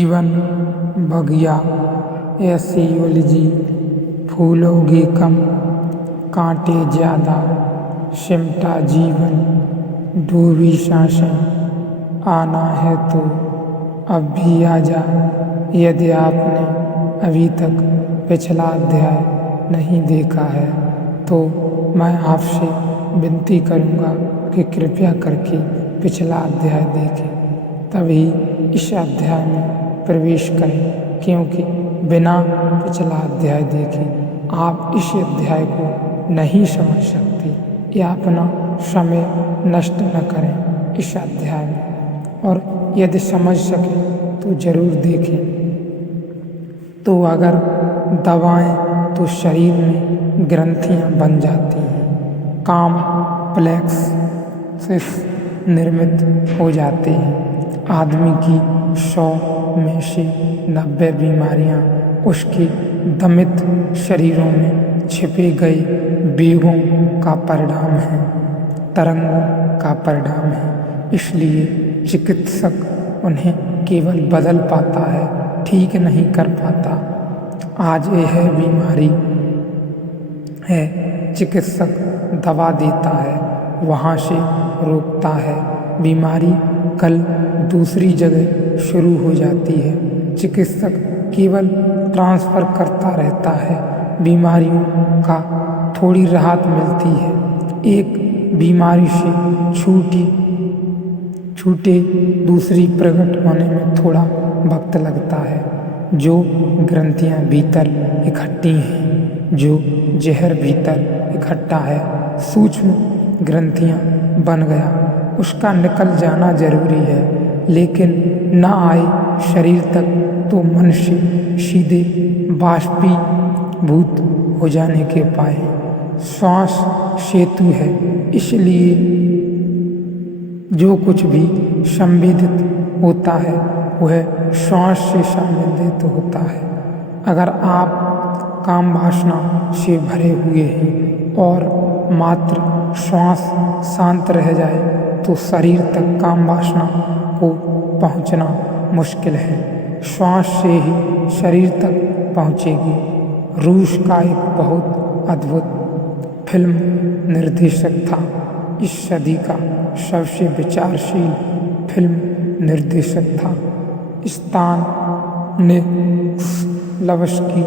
जीवन बगिया ऐसी उलझी, फूलोगे कम कांटे ज्यादा, सिमटा जीवन डूबी सांसें। आना है तो अब भी आजा, यदि आपने अभी तक पिछला अध्याय नहीं देखा है तो मैं आपसे विनती करूँगा कि कृपया करके पिछला अध्याय देखें, तभी इस अध्याय में प्रवेश करें, क्योंकि बिना पिछला अध्याय देखे आप इस अध्याय को नहीं समझ सकते, या अपना समय नष्ट न करें इस अध्याय में। और यदि समझ सकें तो जरूर देखें। तो अगर दबाएं तो शरीर में ग्रंथियां बन जाती हैं, कॉम्प्लेक्सेस निर्मित हो जाते हैं। आदमी की 100 में से 90 बीमारियां उसके दमित शरीरों में छिपे गए वेगों का परिणाम है, तरंगों का परिणाम है। इसलिए चिकित्सक उन्हें केवल बदल पाता है, ठीक नहीं कर पाता। आज यह बीमारी है, चिकित्सक दवा देता है, वहाँ से रोकता है, बीमारी कल दूसरी जगह शुरू हो जाती है। चिकित्सक केवल ट्रांसफर करता रहता है, बीमारियों का थोड़ी राहत मिलती है। एक बीमारी से छूटे दूसरी प्रकट होने में थोड़ा वक्त लगता है। जो ग्रंथियां भीतर इकट्ठी हैं, जो जहर भीतर इकट्ठा है, सूक्ष्म ग्रंथियां बन गया, उसका निकल जाना जरूरी है, लेकिन न आए शरीर तक तो मनुष्य सीधे बाष्पीभूत हो जाने के पाए। श्वास सेतु है, इसलिए जो कुछ भी संवेदित होता है वह श्वास से संबंधित होता है। अगर आप काम वासना से भरे हुए हैं और मात्र श्वास शांत रह जाए तो शरीर तक काम वासना को पहुंचना मुश्किल है, श्वास से ही शरीर तक पहुंचेगी। रूस का एक बहुत अद्भुत फिल्म निर्देशक था, इस सदी का सबसे विचारशील फिल्म निर्देशक था स्तानिस्लावस्की।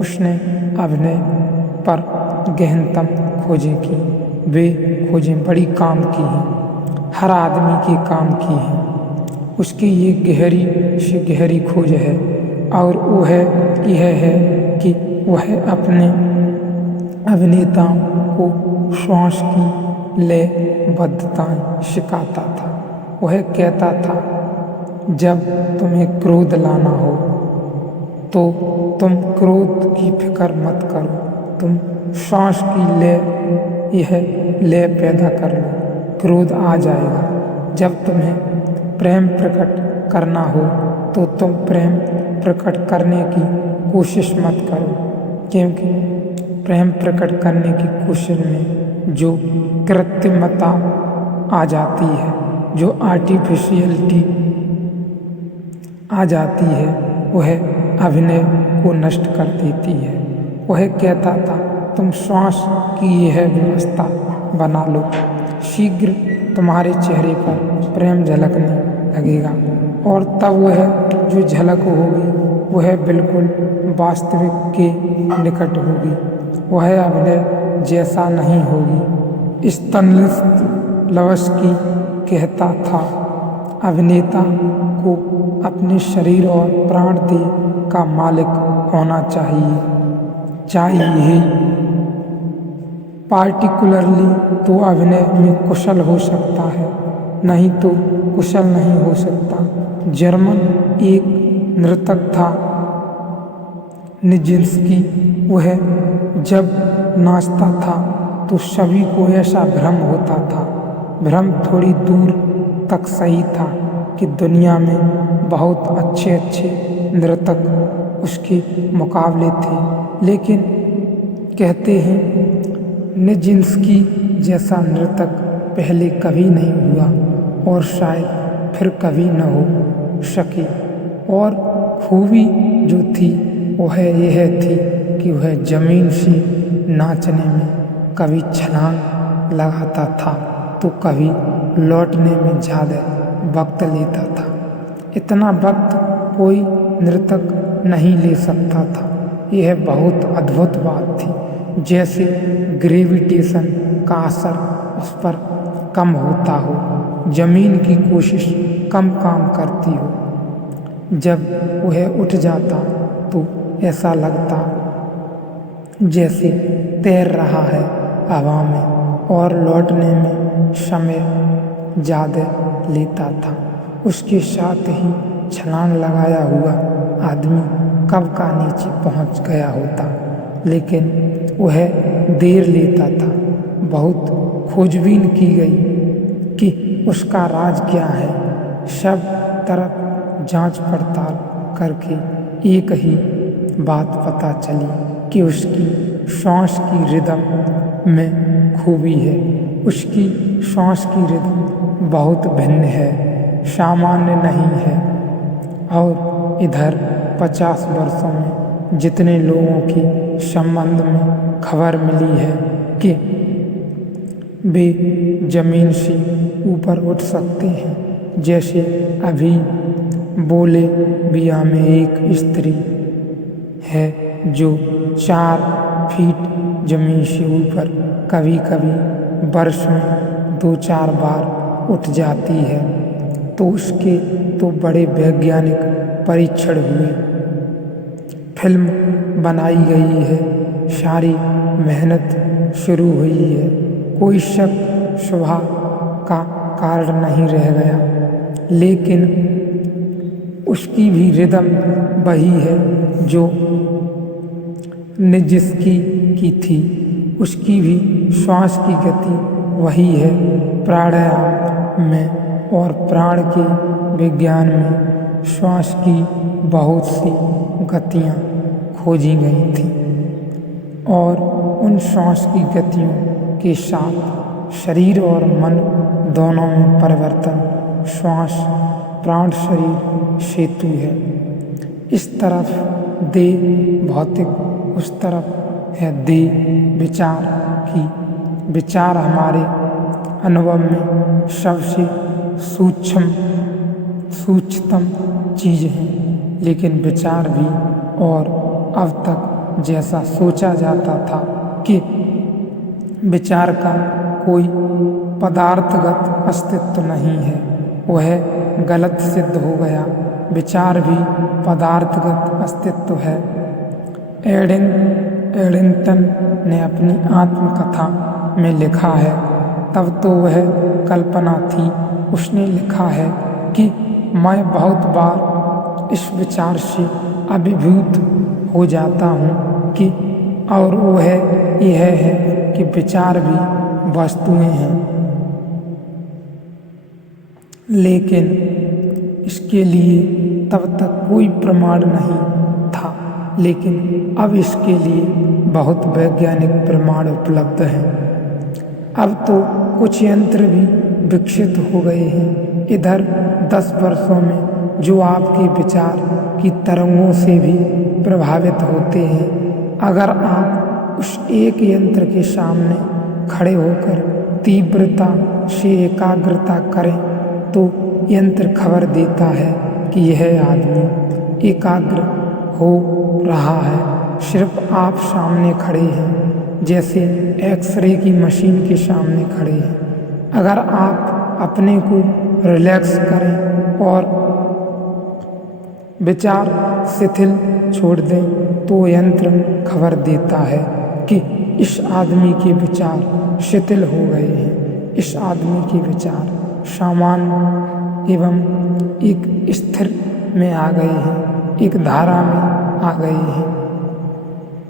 उसने अभिनय पर गहनतम खोजें की, वे खोजें बड़ी काम की हैं, हर आदमी के काम की हैं। उसकी ये गहरी से गहरी खोज है, और वह यह है कि वह अपने अभिनेताओं को श्वास की लयबद्धताएं सिखाता था। वह कहता था, जब तुम्हें क्रोध लाना हो तो तुम क्रोध की फिक्र मत करो, तुम श्वास की यह लय पैदा कर लो, क्रोध आ जाएगा। जब तुम्हें प्रेम प्रकट करना हो तो तुम प्रेम प्रकट करने की कोशिश मत करो, क्योंकि प्रेम प्रकट करने की कोशिश में जो कृत्रिमता आ जाती है, जो आर्टिफिशियलिटी आ जाती है, वह अभिनय को नष्ट कर देती है। वह कहता था, तुम श्वास की यह व्यवस्था बना लो, शीघ्र तुम्हारे चेहरे पर प्रेम झलकने लगेगा, और तब वह जो झलक होगी वह बिल्कुल वास्तविक के निकट होगी, वह अभिनय जैसा नहीं होगी। स्तानिस्लावस्की कहता था, अभिनेता को अपने शरीर और प्राण देह का मालिक होना चाहिए पार्टिकुलरली तो अभिनय में कुशल हो सकता है, नहीं तो कुशल नहीं हो सकता। जर्मन एक नर्तक था निजिंस्की, वह जब नाचता था तो सभी को ऐसा भ्रम होता था, भ्रम थोड़ी दूर तक सही था कि दुनिया में बहुत अच्छे अच्छे नर्तक उसके मुकाबले थे, लेकिन कहते हैं निजिंस्की जैसा नर्तक पहले कभी नहीं हुआ और शायद फिर कभी न हो सके। और खूबी जो थी वह यह थी कि वह जमीन से नाचने में कभी छलांग लगाता था तो कभी लौटने में ज़्यादा वक्त लेता था। इतना वक्त कोई नर्तक नहीं ले सकता था। यह बहुत अद्भुत बात थी, जैसे ग्रेविटेशन का असर उस पर कम होता हो, जमीन की कोशिश कम काम करती हो। जब वह उठ जाता तो ऐसा लगता जैसे तैर रहा है हवा में और लौटने में समय ज़्यादा लेता था। उसके साथ ही छलांग लगाया हुआ आदमी कब का नीचे पहुंच गया होता, लेकिन वह देर लेता था। बहुत खोजबीन की गई कि उसका राज क्या है। सब तरफ जांच पड़ताल करके एक ही बात पता चली कि उसकी सांस की रिदम में खूबी है। उसकी सांस की रिदम बहुत भिन्न है, सामान्य नहीं है। और इधर 50 वर्षों में जितने लोगों के संबंध में खबर मिली है कि वे जमीन से ऊपर उठ सकते हैं, जैसे अभी बोलिविया में एक स्त्री है जो 4 फीट जमीन से ऊपर कभी कभी वर्ष में 2-4 बार उठ जाती है। तो उसके तो बड़े वैज्ञानिक परीक्षण हुए, फिल्म बनाई गई है, सारी मेहनत शुरू हुई है। कोई शक शुबा का कारण नहीं रह गया, लेकिन उसकी भी रिदम वही है जो निजिस्की की थी। उसकी भी श्वास की गति वही है। प्राणायाम में और प्राण के विज्ञान में श्वास की बहुत सी गतियाँ खोजी गई थीं और उन श्वास की गतियों के साथ शरीर और मन दोनों में परिवर्तन श्वास प्राण शरीर सेतु है। इस तरफ देह भौतिक, उस तरफ है देह विचार की। विचार हमारे अनुभव में सबसे सूक्ष्मतम चीज है, लेकिन विचार भी, और अब तक जैसा सोचा जाता था कि विचार का कोई पदार्थगत अस्तित्व नहीं है, वह गलत सिद्ध हो गया। विचार भी पदार्थगत अस्तित्व है। एडिंगटन ने अपनी आत्मकथा में लिखा है, तब तो वह कल्पना थी। उसने लिखा है कि मैं बहुत बार इस विचार से अभिभूत हो जाता हूँ कि, और वह यह है कि विचार भी वस्तुएं हैं, लेकिन इसके लिए तब तक कोई प्रमाण नहीं था। लेकिन अब इसके लिए बहुत वैज्ञानिक प्रमाण उपलब्ध हैं। अब तो कुछ यंत्र भी विकसित हो गए हैं। इधर 10 वर्षों में जो आपके विचार की तरंगों से भी प्रभावित होते हैं, अगर आप उस एक यंत्र के सामने खड़े होकर तीव्रता से एकाग्रता करें तो यंत्र खबर देता है कि यह आदमी एकाग्र हो रहा है। सिर्फ आप सामने खड़े हैं, जैसे एक्सरे की मशीन के सामने खड़े हैं। अगर आप अपने को रिलैक्स करें और विचार शिथिल छोड़ दें तो यंत्र खबर देता है कि इस आदमी के विचार शिथिल हो गए हैं, इस आदमी के विचार सामान्य एवं एक स्थिर में आ गए हैं, एक धारा में आ गए हैं।